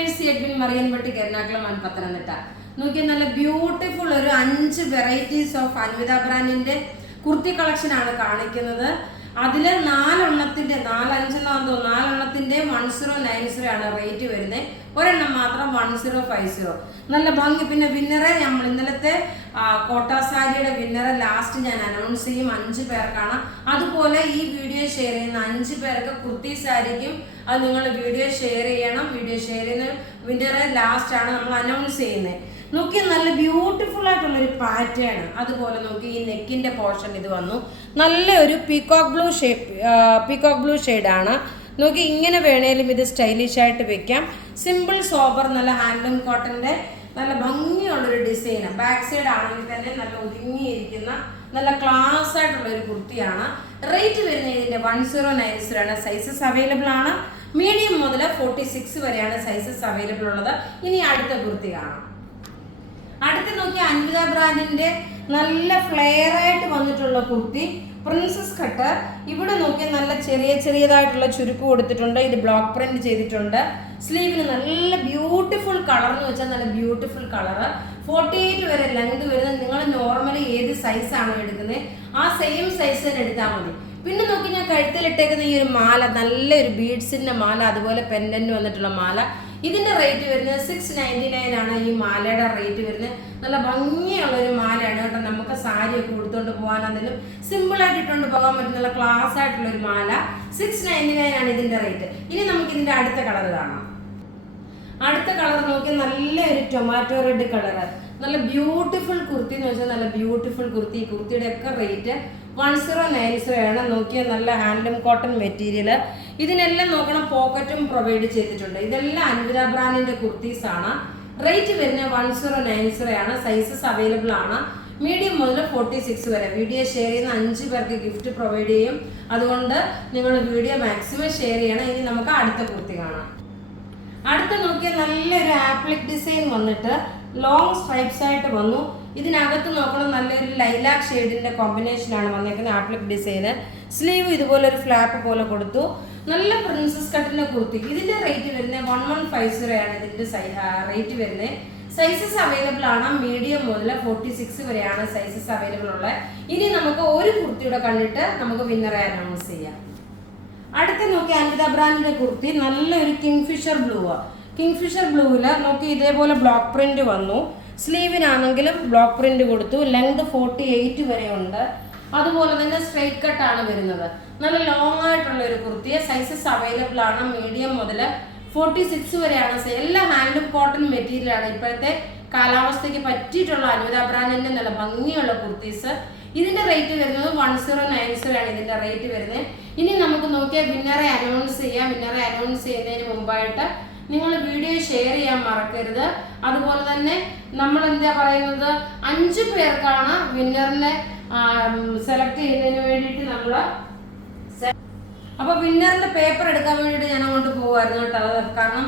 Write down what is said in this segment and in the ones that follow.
Mercy Edwin Mariyanpatti Ernakulam and Pathanamthitta. നോക്കിയാൽ നല്ല beautiful ഒരു 5 വെറൈറ്റീസ് ഓഫ് അൻവിത ബ്രാൻഡിന്റെ കുർത്തി കളക്ഷൻ ആണ് കാണിക്കുന്നത്. അതില് 4-5 1090 ആണ് റേറ്റ് വരുന്നത്. ഒരെണ്ണം മാത്രം 1050. നല്ല ഭംഗി. പിന്നെ വിന്നറെ നമ്മൾ ഇന്നലത്തെ കോട്ട സാരിയുടെ വിന്നറെ ലാസ്റ്റ് ഞാൻ അനൗൺസ് ചെയ്യും. 5 പേർക്കാണ്. അതുപോലെ ഈ വീഡിയോ ഷെയർ ചെയ്യുന്ന 5 പേർക്ക് കുർത്തി സാരിക്കും അത് നിങ്ങൾ വീഡിയോ ഷെയർ ചെയ്യണം. വീഡിയോ ഷെയർ ചെയ്യുന്ന വിന്നറെ ലാസ്റ്റ് ആണ് നമ്മൾ അനൗൺസ് ചെയ്യുന്നത്. നോക്കി നല്ല ബ്യൂട്ടിഫുൾ ആയിട്ടുള്ളൊരു പാറ്റേൺ. അതുപോലെ നോക്കി ഈ നെക്കിന്റെ പോർഷൻ ഇത് വന്നു. നല്ല ഒരു പീകോക്ക് ബ്ലൂ ഷെയ്ഡാണ്. നോക്കി ഇങ്ങനെ വേണേലും ഇത് സ്റ്റൈലിഷ് ആയിട്ട് വെക്കാം. സിമ്പിൾ സോബർ നല്ല ഹാൻഡ്ലൂം കോട്ടന്റെ നല്ല ഭംഗിയുള്ളൊരു ഡിസൈൻ. ബാക്ക് സൈഡ് ആണെങ്കിൽ തന്നെ നല്ല ഒതുങ്ങിയിരിക്കുന്ന നല്ല ക്ലാസ് ആയിട്ടുള്ള ഒരു കുർത്തിയാണ്. റേറ്റ് വരുന്നത് ഇതിന്റെ 1090 ആണ്. സൈസസ് അവൈലബിൾ ആണ്. മീഡിയം മുതൽ 46 വരെയാണ് സൈസസ് അവൈലബിൾ ഉള്ളത്. ഇനി അടുത്ത കുർത്തി കാണാം. അടുത്ത് നോക്കിയ അൻവിത ബ്രാൻഡിന്റെ നല്ല ഫ്ലെയർ ആയിട്ട് വന്നിട്ടുള്ള കുർത്തി പ്രിൻസസ് കട്ട്. ഇവിടെ നോക്കിയാൽ നല്ല ചെറിയതായിട്ടുള്ള ചുരുക്ക് കൊടുത്തിട്ടുണ്ട്. ഇത് ബ്ലോക്ക് പ്രിന്റ് ചെയ്തിട്ടുണ്ട്. സ്ലീവിന് നല്ല ബ്യൂട്ടിഫുൾ കളർ എന്ന് വെച്ചാൽ നല്ല ബ്യൂട്ടിഫുൾ കളർ. 48 വരെ ലെങ്ത് വരുന്നത്. നിങ്ങൾ നോർമലി ഏത് സൈസാണോ എടുക്കുന്നത് ആ സെയിം സൈസ് തന്നെ എടുത്താൽ മതി. പിന്നെ നോക്കി ഞാൻ കഴുത്തിലിട്ടേക്കുന്ന ഈ ഒരു മാല, നല്ലൊരു ബീഡ്സിന്റെ മാല, അതുപോലെ പെൻഡന്റ് വന്നിട്ടുള്ള മാല. ഇതിന്റെ റേറ്റ് വരുന്നത് 699 ആണ്. ഈ മാലയുടെ റേറ്റ് വരുന്നത്. നല്ല ഭംഗിയുള്ള ഒരു മാലയാണ് കേട്ടോ. നമുക്ക് സാരി ഒക്കെ കൊടുത്തോണ്ട് പോകാനെന്തെങ്കിലും സിമ്പിൾ ആയിട്ട് ഇട്ടുകൊണ്ട് പോകാൻ പറ്റുന്ന ക്ലാസ് ആയിട്ടുള്ള ഒരു മാല. 699 ആണ് ഇതിന്റെ റേറ്റ്. ഇനി നമുക്ക് ഇതിന്റെ അടുത്ത കളർ കാണാം. അടുത്ത കളർ നോക്കി നല്ലൊരു ടൊമാറ്റോ റെഡ് കളറ്. നല്ല ബ്യൂട്ടിഫുൾ കുർത്തി എന്ന് വെച്ചാൽ നല്ല ബ്യൂട്ടിഫുൾ കുർത്തി. ഈ കുർത്തിയുടെ ഒക്കെ റേറ്റ് 1090 ആണ്. നോക്കിയാൽ നല്ല ഹാൻഡ്ലൂം കോട്ടൺ മെറ്റീരിയൽ. ഇതിനെല്ലാം നോക്കണം പോക്കറ്റും പ്രൊവൈഡ് ചെയ്തിട്ടുണ്ട്. ഇതെല്ലാം അൻവിത ബ്രാൻഡിന്റെ കുർത്തീസ് ആണ്. റേറ്റ് വരുന്നത് 1090 ആണ്. സൈസസ് അവൈലബിൾ ആണ്. മീഡിയം മുതൽ 46 വരെ. വീഡിയോ ഷെയർ ചെയ്യുന്ന 5 പേർക്ക് ഗിഫ്റ്റ് പ്രൊവൈഡ് ചെയ്യും. അതുകൊണ്ട് നിങ്ങൾ വീഡിയോ മാക്സിമം ഷെയർ ചെയ്യണം. ഇനി നമുക്ക് അടുത്ത കുർത്തി കാണാം. അടുത്ത നോക്കിയാൽ നല്ലൊരു ആപ്ലിക് ഡിസൈൻ വന്നിട്ട് ലോങ് സ്ട്രൈപ്സ് ആയിട്ട് വന്നു. ഇതിനകത്ത് നോക്കണം നല്ലൊരു ലൈലാക് ഷെയ്ഡിന്റെ കോമ്പിനേഷൻ ആണ് വന്നേക്കുന്നത്. ആപ്ലിക് ഡിസൈന്. സ്ലീവ് ഇതുപോലെ ഒരു ഫ്ലാപ്പ് പോലെ കൊടുത്തു. നല്ല പ്രിൻസസ് കട്ടിന്റെ കുർത്തി. ഇതിന്റെ റേറ്റ് വരുന്നത് 1150 ആണ്. ഇതിന്റെ റേറ്റ് വരുന്നത്. സൈസസ് അവൈലബിൾ ആണ്. മീഡിയം മുതൽ 46 വരെയാണ് സൈസസ് അവൈലബിൾ ഉള്ളത്. ഇനി നമുക്ക് ഒരു കുർത്തിയുടെ കണ്ടിട്ട് നമുക്ക് വിന്നറെ അനൗൺസ് ചെയ്യാം. അടുത്ത നോക്കി അൻവിത ബ്രാൻഡിന്റെ കുർത്തി നല്ലൊരു കിങ്ഫിഷർ ബ്ലൂ. കിങ്ഫിഷർ ബ്ലൂവില് നോക്കി ഇതേപോലെ ബ്ലോക്ക് പ്രിന്റ് വന്നു. സ്ലീവിനാണെങ്കിലും ബ്ലോക്ക് പ്രിന്റ് കൊടുത്തു. ലെങ്ത് 48 വരെ ഉണ്ട്. അതുപോലെ തന്നെ സ്ട്രെയിറ്റ് കട്ട് ആണ് വരുന്നത്. നല്ല ലോങ് ആയിട്ടുള്ള ഒരു കുർത്തി. സൈസസ് അവൈലബിൾ ആണ്. മീഡിയം മുതൽ 46 വരെയാണ്. എല്ലാ ഹാൻഡ്ലൂം കോട്ടൺ മെറ്റീരിയൽ ആണ്. ഇപ്പോഴത്തെ കാലാവസ്ഥയ്ക്ക് പറ്റിയിട്ടുള്ള അൻവിത ബ്രാൻഡിന്റെ നല്ല ഭംഗിയുള്ള കുർത്തീസ്. ഇതിന്റെ റേറ്റ് വരുന്നത് 1090 ആണ്. ഇതിന്റെ റേറ്റ് വരുന്നത്. ഇനി നമുക്ക് നോക്കിയാൽ വിന്നറെ അനൗൺസ് ചെയ്യാം. വിന്നറെ അനൗൺസ് ചെയ്യുന്നതിന് മുമ്പായിട്ട് നിങ്ങൾ വീഡിയോ ഷെയർ ചെയ്യാൻ മറക്കരുത്. അതുപോലെ തന്നെ നമ്മൾ എന്താ പറയുന്നത് 5 പേർക്കാണ് വിന്നറിനെ സെലക്ട് ചെയ്യുന്നതിന് വേണ്ടിയിട്ട് നമ്മൾ അപ്പൊ വിന്നറിന്റെ പേപ്പർ എടുക്കാൻ വേണ്ടിയിട്ട് ഞാൻ അങ്ങോട്ട് പോകുമായിരുന്നു കേട്ടോ. കാരണം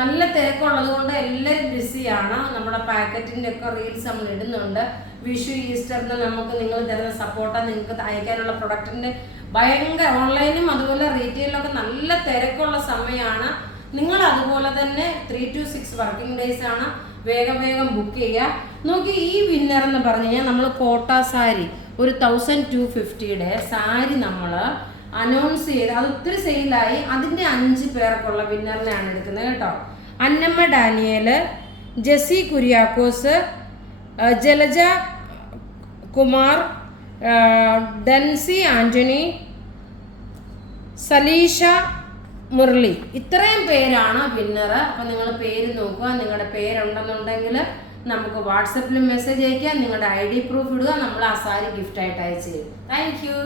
നല്ല തിരക്കുള്ളത് കൊണ്ട് എല്ലാവരും ബിസിയാണ്. നമ്മുടെ പാക്കറ്റിന്റെ ഒക്കെ റീൽസ് നമ്മൾ ഇടുന്നുണ്ട്. വിഷു ഈസ്റ്ററിന് നമുക്ക് നിങ്ങൾ തരുന്ന സപ്പോർട്ടാണ്. നിങ്ങൾക്ക് അയക്കാനുള്ള പ്രൊഡക്റ്റിന്റെ ഭയങ്കര ഓൺലൈനും അതുപോലെ റീറ്റെയിലൊക്കെ നല്ല തിരക്കുള്ള സമയമാണ്. നിങ്ങൾ അതുപോലെ തന്നെ 3 to 6 വർക്കിംഗ് ഡേയ്സ് ആണ്. വേഗം ബുക്ക് ചെയ്യുക. നോക്കി ഈ വിന്നർ എന്ന് പറഞ്ഞു കഴിഞ്ഞാൽ നമ്മൾ കോട്ട സാരി ഒരു 1250യുടെ സാരി നമ്മൾ അനൗൺസ് ചെയ്ത് അത് ഒത്തിരി സെയിലായി. അതിൻ്റെ 5 പേർക്കുള്ള വിന്നറിനെയാണ് എടുക്കുന്നത് കേട്ടോ. അന്നമ്മ ഡാനിയല്, ജെസി കുര്യാക്കോസ്, ജലജ കുമാർ, ഡെൻസി ആന്റണി, സലീഷ മുരളി. ഇത്രയും പേരാണ് വിന്നർ. അപ്പം നിങ്ങൾ പേര് നോക്കുക. നിങ്ങളുടെ പേരുണ്ടെന്നുണ്ടെങ്കിൽ നമുക്ക് വാട്സപ്പിൽ മെസ്സേജ് അയക്കുക. നിങ്ങളുടെ ID പ്രൂഫ് ഇടുക. നമ്മൾ ആ സാരി ഗിഫ്റ്റായിട്ട് അയച്ചു തരും. Thank you.